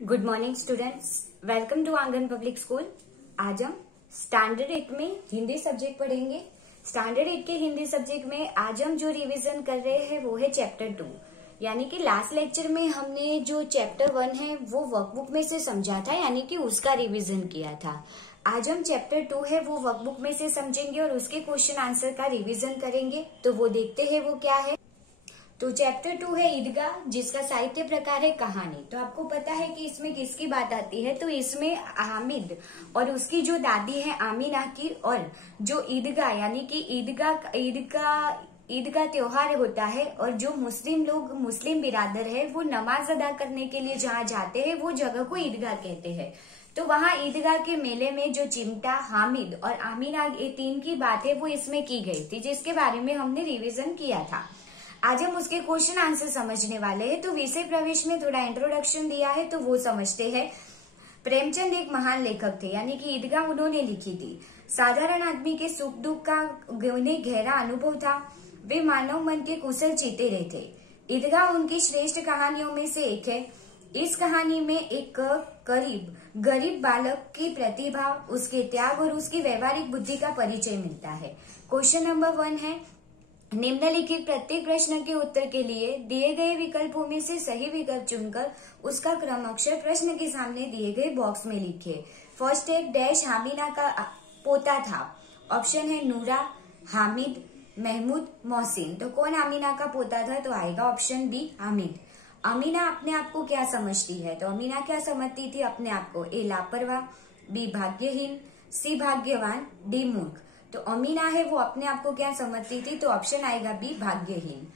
Good morning students, welcome to Aangan public school. आज हम standard 8 में हिंदी सब्जेक्ट पढ़ेंगे। स्टैंडर्ड 8 के हिंदी सब्जेक्ट में आज हम जो रिवीजन कर रहे हैं वो है चैप्टर 2। यानी कि लास्ट लेक्चर में हमने जो चैप्टर 1 है वो वर्कबुक में से समझा था, यानी कि उसका रिवीजन किया था। आज हम चैप्टर 2 है वो वर्कबुक में से समझेंगे और उसके क्वेश्चन आंसर का रिवीजन करेंगे। तो वो देखते हैं वो क्या है। तो चैप्टर 2 है ईदगाह, जिसका साहित्य प्रकार है कहानी। तो आपको पता है कि इसमें किसकी बात आती है, तो इसमें हामिद और उसकी जो दादी है आमीना की, और जो ईदगाह यानी कि ईद का त्योहार होता है, और जो मुस्लिम लोग, मुस्लिम बिरादर है, वो नमाज अदा करने के लिए जहाँ जाते हैं वो जगह को ईदगाह कहते हैं। तो वहाँ ईदगाह के मेले में जो चिमटा, हामिद और आमीना, ये तीन की बात है वो इसमें की गई थी, जिसके बारे में हमने रिविजन किया था। आज हम उसके क्वेश्चन आंसर समझने वाले हैं। तो विषय प्रवेश में थोड़ा इंट्रोडक्शन दिया है तो वो समझते हैं। प्रेमचंद एक महान लेखक थे, यानी कि ईदगाह उन्होंने लिखी थी। साधारण आदमी के सुख दुख का उन्हें गहरा अनुभव था। वे मानव मन के कुशल चीते रहे थे। ईदगाह उनकी श्रेष्ठ कहानियों में से एक है। इस कहानी में एक गरीब बालक की प्रतिभा, उसके त्याग और उसकी व्यवहारिक बुद्धि का परिचय मिलता है। क्वेश्चन नंबर 1 है, निम्नलिखित प्रत्येक प्रश्न के उत्तर के लिए दिए गए विकल्पों में से सही विकल्प चुनकर उसका क्रम अक्षर प्रश्न के सामने दिए गए बॉक्स में लिखिए। फर्स्ट है, डैश हामिना का पोता था। ऑप्शन है नूरा, हामिद, महमूद, मोहसिन। तो कौन आमीना का पोता था, तो आएगा ऑप्शन बी हामिद। अमीना अपने आप को क्या समझती है, तो अमीना क्या समझती थी अपने आप को, ए लापरवाह, बी भाग्यहीन, सी भाग्यवान, डी मूर्ख। तो अमीना है वो अपने आप को क्या समझती थी, तो ऑप्शन आएगा बी भाग्यहीन।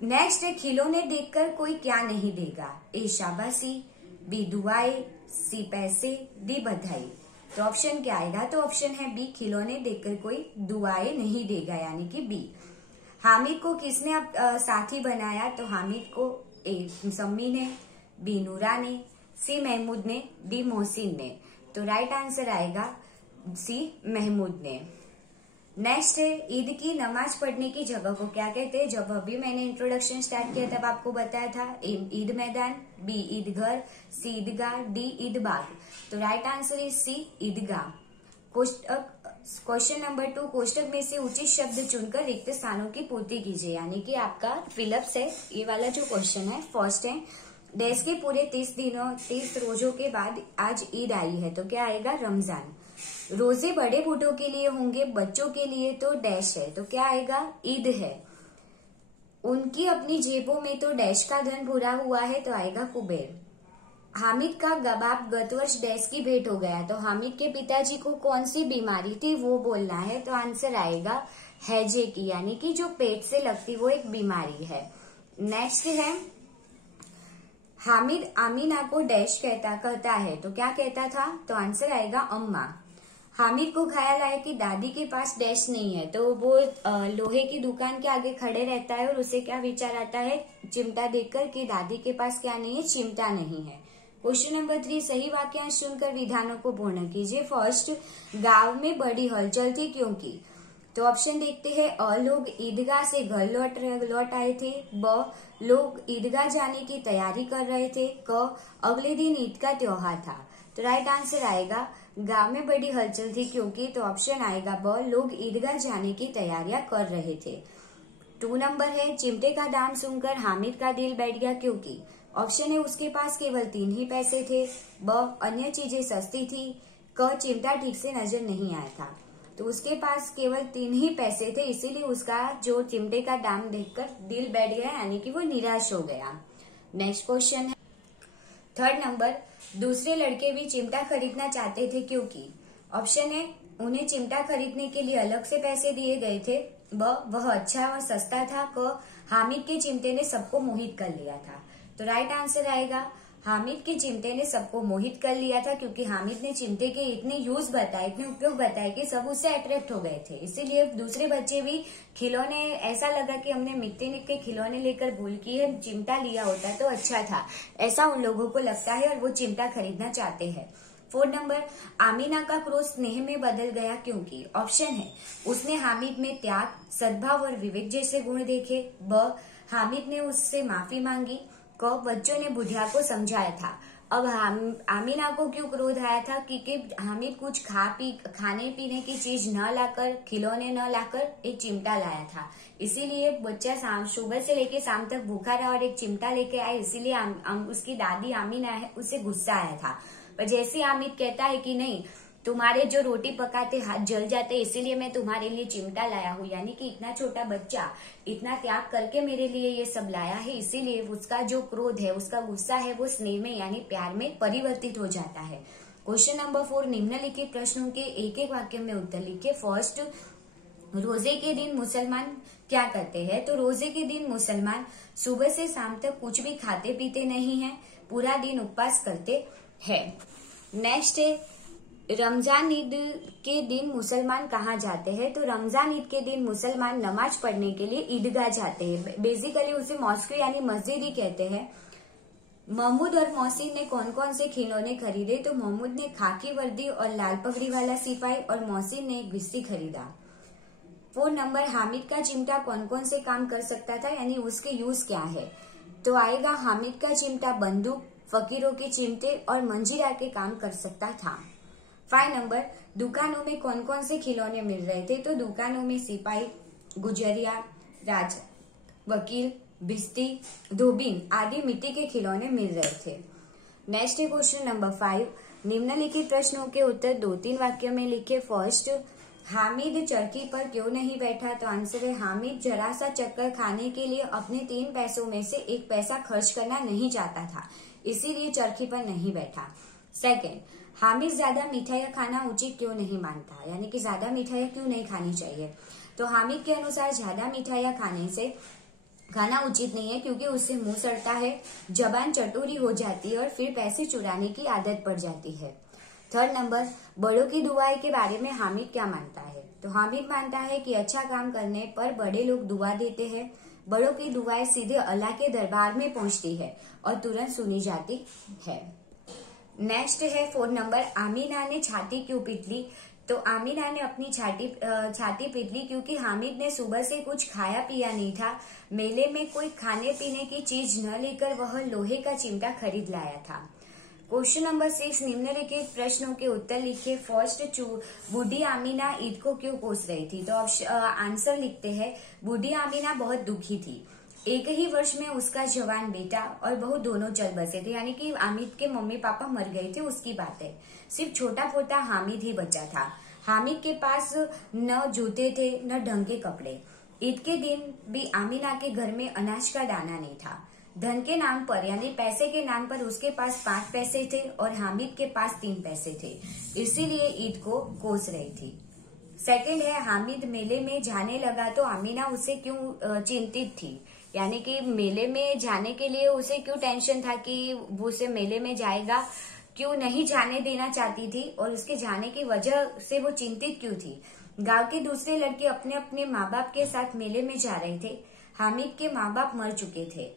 नेक्स्ट है, खिलौने देखकर कोई क्या नहीं देगा, ए शाबाशी, बी दुआएं, सी पैसे, डी बधाई। तो ऑप्शन क्या आएगा, तो ऑप्शन है बी, खिलौने देखकर कोई दुआएं नहीं देगा, यानी कि बी। हामिद को किसने साथी बनाया, तो हामिद को ए सम्मी ने, बी नूरा ने, सी महमूद ने, डी मोहसिन ने। तो राइट आंसर आएगा सी महमूद ने। नेक्स्ट है, ईद की नमाज पढ़ने की जगह को क्या कहते हैं। जब अभी मैंने इंट्रोडक्शन स्टार्ट किया तब आपको बताया था, ईद मैदान, बी ईद घर, सी ईदगाह, डी ईद बाग। तो राइट आंसर है सी ईदगाह। क्वेश्चन नंबर 2, कोष्टक में से उचित शब्द चुनकर रिक्त स्थानों की पूर्ति कीजिए, यानी कि आपका फिलअप्स है ये वाला जो क्वेश्चन है। फर्स्ट है, देश के पूरे 30 रोजों के बाद आज ईद आई है, तो क्या आएगा, रमजान। रोजे बड़े बूढ़ों के लिए होंगे, बच्चों के लिए तो डैश है, तो क्या आएगा, ईद है। उनकी अपनी जेबों में तो डैश का धन भरा हुआ है, तो आएगा कुबेर। हामिद का बाप गत वर्ष डैश की भेंट हो गया, तो हामिद के पिताजी को कौन सी बीमारी थी वो बोलना है, तो आंसर आएगा हैजे की, यानी कि जो पेट से लगती वो एक बीमारी है। नेक्स्ट है, हामिद आमीना को डैश कहता है, तो क्या कहता था, तो आंसर आएगा अम्मा। हामिद को ख्याल आया कि दादी के पास डैश नहीं है, तो वो लोहे की दुकान के आगे खड़े रहता है और उसे क्या विचार आता है, चिमटा देखकर कि दादी के पास क्या नहीं है, चिमटा नहीं है। क्वेश्चन नंबर 3, सही वाक्यांश चुनकर विधानों को पूर्ण कीजिए। फर्स्ट, गांव में बड़ी हलचल थी क्योंकि। तो ऑप्शन देखते हैं, अ लोग ईदगाह से घर लौट आए थे, ब लोग ईदगाह जाने की तैयारी कर रहे थे, क अगले दिन ईद का त्योहार था। तो राइट आंसर आएगा गांव में बड़ी हलचल थी क्योंकि, तो ऑप्शन आएगा ब लोग ईदगाह जाने की तैयारियां कर रहे थे। 2 नंबर है, चिमटे का दाम सुनकर हामिद का दिल बैठ गया क्योंकि। ऑप्शन है, उसके पास केवल 3 ही पैसे थे, ब अन्य चीजें सस्ती थी, क चिमटा ठीक से नजर नहीं आया था। तो उसके पास केवल 3 ही पैसे थे, इसीलिए उसका जो चिमटे का दाम देखकर दिल बैठ गया, यानी कि वो निराश हो गया। नेक्स्ट क्वेश्चन है, 3rd नंबर, दूसरे लड़के भी चिमटा खरीदना चाहते थे क्योंकि। ऑप्शन है, उन्हें चिमटा खरीदने के लिए अलग से पैसे दिए गए थे, ब वह अच्छा और सस्ता था, क हामिद के चिमटे ने सबको मोहित कर लिया था। तो राइट आंसर आएगा, हामिद के चिमटे ने सबको मोहित कर लिया था, क्योंकि हामिद ने चिमटे के इतने यूज बताए, इतने उपयोग बताए कि सब उससे अट्रैक्ट हो गए थे। इसीलिए दूसरे बच्चे भी खिलौने, ऐसा लगा कि हमने मिट्टी के खिलौने लेकर भूल की है, चिमटा लिया होता तो अच्छा था, ऐसा उन लोगों को लगता है और वो चिमटा खरीदना चाहते हैं। 4 नंबर, आमीना का क्रोध स्नेह में बदल गया क्योंकि। ऑप्शन है, उसने हामिद में त्याग, सद्भाव और विवेक जैसे गुण देखे, ब हामिद ने उससे माफी मांगी, क बच्चों ने बुढ़िया को समझाया था। अब आमीना को क्यों क्रोध आया था? क्योंकि हामिद कुछ खाने पीने की चीज न लाकर, खिलौने न लाकर एक चिमटा लाया था। इसीलिए बच्चा सुबह से लेके शाम तक भूखा रहा और एक चिमटा लेके आया, इसीलिए उसकी दादी आमीना है उसे गुस्सा आया था। पर जैसे हामिद कहता है कि नहीं, तुम्हारे जो रोटी पकाते हाथ जल जाते, इसीलिए मैं तुम्हारे लिए चिमटा लाया हूँ। यानी कि इतना छोटा बच्चा इतना त्याग करके मेरे लिए ये सब लाया है, इसीलिए उसका जो क्रोध है, उसका गुस्सा है, वो स्नेह में यानी प्यार में परिवर्तित हो जाता है। क्वेश्चन नंबर 4, निम्नलिखित प्रश्नों के एक एक वाक्य में उत्तर लिखिए। फर्स्ट, रोजे के दिन मुसलमान क्या करते हैं? तो रोजे के दिन मुसलमान सुबह से शाम तक कुछ भी खाते पीते नहीं है, पूरा दिन उपवास करते हैं। नेक्स्ट है, रमजान ईद के दिन मुसलमान कहाँ जाते हैं? तो रमजान ईद के दिन मुसलमान नमाज पढ़ने के लिए ईदगाह जाते हैं। बेसिकली उसे मॉस्क यानी मस्जिद ही कहते हैं। महमूद और मोहसिन ने कौन कौन से खिलौने खरीदे? तो महमूद ने खाकी वर्दी और लाल पगड़ी वाला सिपाही और मोहसिन ने एक भिश्ती खरीदा। 4 नंबर, हामिद का चिमटा कौन कौन से काम कर सकता था, यानी उसके यूज क्या है? तो आएगा, हामिद का चिमटा बंदूक, फकीरों के चिमटे और मंजीरा के काम कर सकता था। 5 नंबर, दुकानों में कौन कौन से खिलौने मिल रहे थे? तो दुकानों में सिपाही, गुजरिया, राज, वकील, भिश्ती, धोबीन आदि मिट्टी के खिलौने मिल रहे थे। नेक्स्ट है क्वेश्चन नंबर 5, निम्नलिखित प्रश्नों के उत्तर 2-3 वाक्यों में लिखे। फर्स्ट, हामिद चरखी पर क्यों नहीं बैठा? तो आंसर है, हामिद जरा सा चक्कर खाने के लिए अपने 3 पैसों में से 1 पैसा खर्च करना नहीं चाहता था, इसीलिए चरखी पर नहीं बैठा। सेकेंड, हामिद ज्यादा मिठाइयाँ खाना उचित क्यों नहीं मानता, यानी कि ज्यादा मिठाइयाँ क्यों नहीं खानी चाहिए? तो हामिद के अनुसार ज्यादा मिठाइयाँ खाना उचित नहीं है, क्योंकि उससे मुंह सड़ता है, जबान चटोरी हो जाती है और फिर पैसे चुराने की आदत पड़ जाती है। 3rd नंबर, बड़ों की दुआएं के बारे में हामिद क्या मानता है? तो हामिद मानता है कि अच्छा काम करने पर बड़े लोग दुआ देते हैं। बड़ों की दुआएं सीधे अल्लाह के दरबार में पहुंचती है और तुरंत सुनी जाती है। नेक्स्ट है 4 नंबर, आमीना ने छाती क्यों पीट ली? तो आमीना ने अपनी छाती पीट ली क्योंकि हामिद ने सुबह से कुछ खाया पिया नहीं था। मेले में कोई खाने पीने की चीज न लेकर वह लोहे का चिमटा खरीद लाया था। क्वेश्चन नंबर 6, निम्नलिखित प्रश्नों के उत्तर लिखिए। फर्स्ट, बूढ़ी आमीना ईद को क्यों कोस रही थी? तो आंसर लिखते हैं, बूढ़ी आमीना बहुत दुखी थी। एक ही वर्ष में उसका जवान बेटा और बहू दोनों चल बसे थे, यानी कि हामिद के मम्मी पापा मर गए थे, उसकी बात है। सिर्फ छोटा पोता हामिद ही बचा था। हामिद के पास न जूते थे न ढंग के कपड़े। ईद के दिन भी आमीना के घर में अनाज का दाना नहीं था। धन के नाम पर यानी पैसे के नाम पर उसके पास 5 पैसे थे और हामिद के पास 3 पैसे थे, इसीलिए ईद को कोस रही थी। सेकंड है, हामिद मेले में जाने लगा तो आमीना उसे क्यों चिंतित थी, यानी कि मेले में जाने के लिए उसे क्यों टेंशन था कि वो उसे मेले में जाएगा, क्यों नहीं जाने देना चाहती थी और उसके जाने की वजह से वो चिंतित क्यों थी? गांव के दूसरे लड़के अपने अपने माँ बाप के साथ मेले में जा रहे थे। हामिद के माँ बाप मर चुके थे।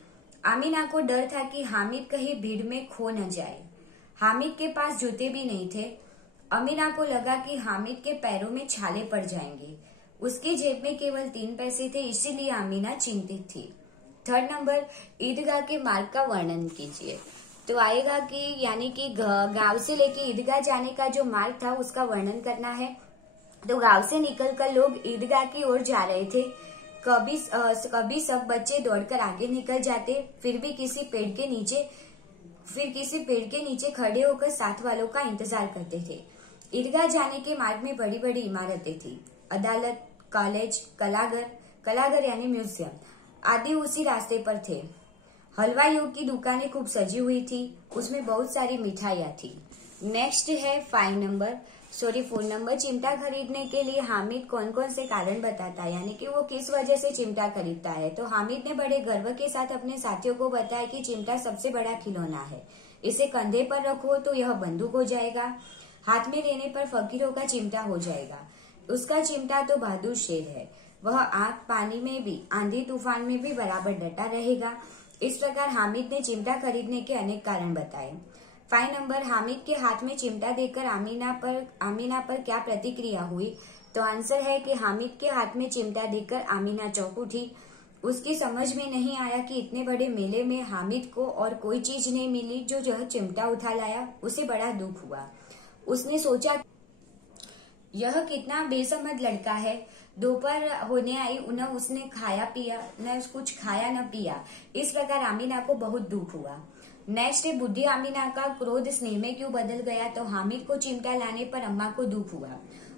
आमीना को डर था कि हामिद कहीं भीड़ में खो न जाए। हामिद के पास जूते भी नहीं थे। अमीना को लगा कि हामिद के पैरों में छाले पड़ जाएंगे। उसकी जेब में केवल 3 पैसे थे, इसीलिए आमीना चिंतित थी। 3rd नंबर, ईदगाह के मार्ग का वर्णन कीजिए। तो आएगा कि यानी कि गांव से लेके ईदगाह जाने का जो मार्ग था उसका वर्णन करना है। तो गांव से निकलकर लोग ईदगाह की ओर जा रहे थे। कभी सब बच्चे दौड़कर आगे निकल जाते, फिर किसी पेड़ के नीचे खड़े होकर साथ वालों का इंतजार करते थे। ईदगाह जाने के मार्ग में बड़ी बड़ी इमारतें थी, अदालत, कॉलेज, कलाघर यानी म्यूजियम आदि उसी रास्ते पर थे। हलवा योग की दुकानें खूब सजी हुई थी, उसमें बहुत सारी मिठाइयाँ थी। नेक्स्ट है 4 नंबर, चिमटा खरीदने के लिए हामिद कौन कौन से कारण बताता है, यानी कि वो किस वजह से चिमटा खरीदता है। तो हामिद ने बड़े गर्व के साथ अपने साथियों को बताया कि चिमटा सबसे बड़ा खिलौना है, इसे कंधे पर रखो तो यह बंदूक हो जाएगा, हाथ में लेने पर फकीरों का चिमटा हो जाएगा। उसका चिमटा तो बहादुर शेर है, वह आग पानी में भी, आंधी तूफान में भी बराबर डटा रहेगा। इस प्रकार हामिद ने चिमटा खरीदने के अनेक कारण बताए। 5 नंबर, हामिद के हाथ में चिमटा देखकर आमीना पर क्या प्रतिक्रिया हुई? तो आंसर है कि हामिद के हाथ में चिमटा देखकर आमीना चौंक उठी। उसकी समझ में नहीं आया कि इतने बड़े मेले में हामिद को और कोई चीज नहीं मिली जो यह चिमटा उठा लाया। उसे बड़ा दुख हुआ। उसने सोचा यह कितना बेसमझ लड़का है। दोपहर होने आई, न उसने खाया पिया, न कुछ खाया न पिया। इस प्रकार आमीना को बहुत दुख हुआ। नेक्स्ट डे बुढ़ी आमीना का क्रोध स्नेह में क्यों बदल गया? तो हामिद को चिमटा लाने पर अम्मा को दुख हुआ।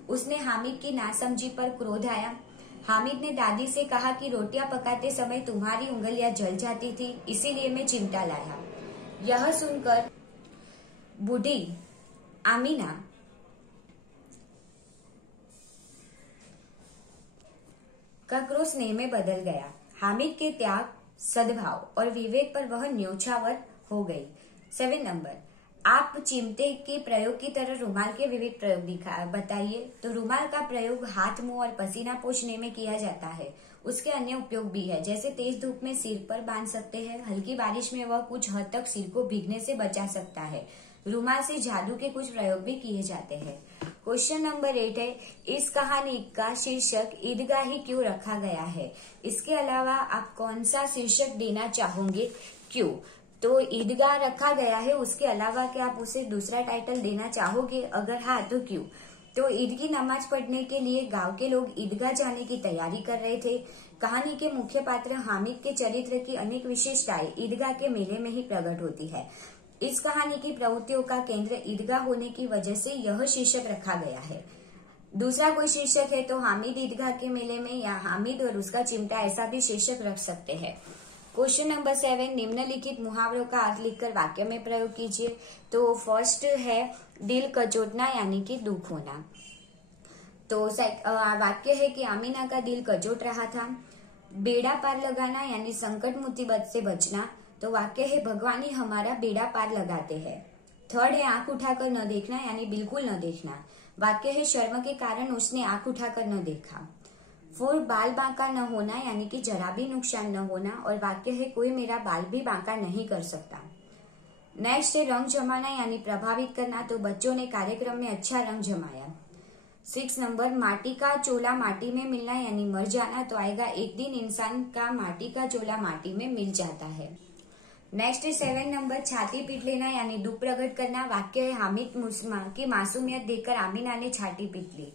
उसने हामिद की नासमझी पर क्रोध आया। हामिद ने दादी से कहा कि रोटियां पकाते समय तुम्हारी उंगलियां जल जाती थी, इसीलिए मैं चिमटा लाया। यह सुनकर बूढ़ी आमीना का क्रोध स्नेह में बदल गया। हामिद के त्याग, सद्भाव और विवेक पर वह न्योछावर हो गई। 7 नंबर, आप चिमटे के प्रयोग की तरह रुमाल के विविध प्रयोग बताइए। तो रुमाल का प्रयोग हाथ, मुंह और पसीना पोंछने में किया जाता है। उसके अन्य उपयोग भी है, जैसे तेज धूप में सिर पर बांध सकते हैं, हल्की बारिश में वह कुछ हद तक सिर को भीगने से बचा सकता है। रुमाल से जादू के कुछ प्रयोग भी किए जाते हैं। क्वेश्चन नंबर 8 है, इस कहानी का शीर्षक ईदगाह ही क्यों रखा गया है? इसके अलावा आप कौन सा शीर्षक देना चाहोगे, क्यों? तो ईदगाह रखा गया है, उसके अलावा क्या आप उसे दूसरा टाइटल देना चाहोगे? अगर हाँ तो क्यों? तो ईद की नमाज पढ़ने के लिए गांव के लोग ईदगाह जाने की तैयारी कर रहे थे। कहानी के मुख्य पात्र हामिद के चरित्र की अनेक विशेषताएं ईदगाह के मेले में ही प्रकट होती है। इस कहानी की प्रवृत्तियों का केंद्र ईदगाह होने की वजह से यह शीर्षक रखा गया है। दूसरा कोई शीर्षक है तो हामिद ईदगाह के मेले में या हामिद और उसका चिमटा, ऐसा भी शीर्षक रख सकते हैं। क्वेश्चन नंबर 7, निम्नलिखित मुहावरों का अर्थ लिखकर वाक्य में प्रयोग कीजिए। तो फर्स्ट है दिल कचोटना यानी कि दुख होना। तो वाक्य है कि आमीना का दिल कचोट रहा था। बेड़ा पार लगाना यानी संकट मुसीबत से बचना। तो वाक्य है भगवान ही हमारा बेड़ा पार लगाते हैं। थर्ड है आंख उठाकर न देखना यानी बिल्कुल न देखना। वाक्य है शर्म के कारण उसने आंख उठाकर न देखा। 4 बाल बांका न होना यानी कि जरा भी नुकसान न होना। और वाक्य है कोई मेरा बाल भी बांका नहीं कर सकता। नेक्स्ट है रंग जमाना यानी प्रभावित करना। तो बच्चों ने कार्यक्रम में अच्छा रंग जमाया। 6 नंबर, माटी का चोला माटी में मिलना यानी मर जाना। तो आएगा एक दिन इंसान का माटी का चोला माटी में मिल जाता है। नेक्स्ट है 7 नंबर, छाती पीट लेना यानी दुख प्रकट करना। वाक्य है हामिद की मासूमियत देखकर आमीना ने छाती पीट ली।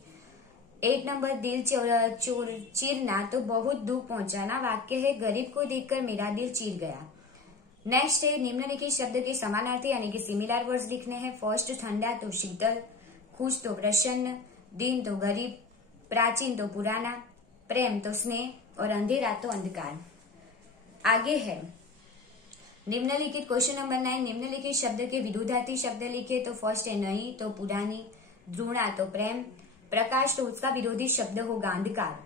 8 नंबर, दिल चीरना तो बहुत दुख पहुंचाना। वाक्य है गरीब को देखकर मेरा दिल चीर गया। नेक्स्ट है निम्नलिखित शब्द के समानार्थी यानी कि सिमिलर वर्ड्स लिखने हैं। फर्स्ट ठंडा तो शीतल, खुश तो प्रसन्न, दीन तो गरीब, प्राचीन तो पुराना, प्रेम तो स्नेह और अंधेरा तो अंधकार। आगे है निम्नलिखित क्वेश्चन नंबर 9, निम्नलिखित शब्द के विरुद्धार्थी शब्द लिखे। तो फर्स्ट है नई तो पुरानी, ध्रुणा तो प्रेम, प्रकाश तो उसका विरोधी शब्द होगा अंधकार।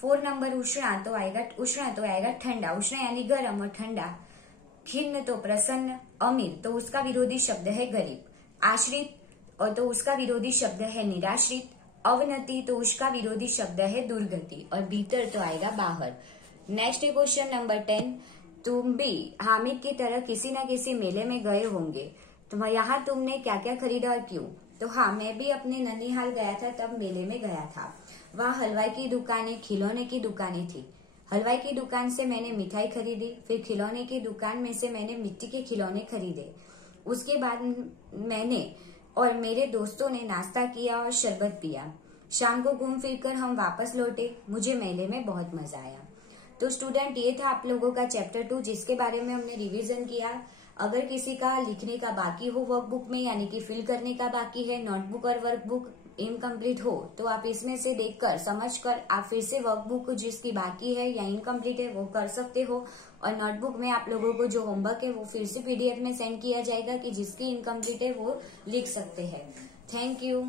4 नंबर, उष्णा तो आएगा ठंडा, उष्ण यानी गर्म और ठंडा। खिन्न तो प्रसन्न, अमीर तो उसका विरोधी शब्द है गरीब, आश्रित और तो उसका विरोधी शब्द है निराश्रित, अवनति तो उसका विरोधी शब्द है दुर्गति और भीतर तो आएगा बाहर। नेक्स्ट क्वेश्चन नंबर 10, तुम भी हामिद की तरह किसी न किसी मेले में गए होंगे, तो यहाँ तुमने क्या क्या खरीदा और क्यों? तो हाँ, मैं भी अपने ननिहाल गया था, तब मेले में गया था। वहाँ हलवाई की दुकानें, खिलौने की दुकानें थी। हलवाई की दुकान से मैंने मिठाई खरीदी, फिर खिलौने की दुकान में से मैंने मिट्टी के खिलौने खरीदे। उसके बाद मैंने और मेरे दोस्तों ने नाश्ता किया और शरबत पिया। शाम को घूम फिर कर हम वापस लौटे। मुझे मेले में बहुत मजा आया। तो स्टूडेंट, ये था आप लोगों का चैप्टर 2 जिसके बारे में हमने रिवीजन किया। अगर किसी का लिखने का बाकी हो वर्कबुक में यानी कि फिल करने का बाकी है, नोटबुक और वर्कबुक इनकम्प्लीट हो, तो आप इसमें से देखकर समझकर आप फिर से वर्कबुक जिसकी बाकी है या इनकम्प्लीट है वो कर सकते हो। और नोटबुक में आप लोगों को जो होमवर्क है वो फिर से PDF में सेंड किया जाएगा कि जिसकी इनकम्प्लीट है वो लिख सकते हैं। Thank you.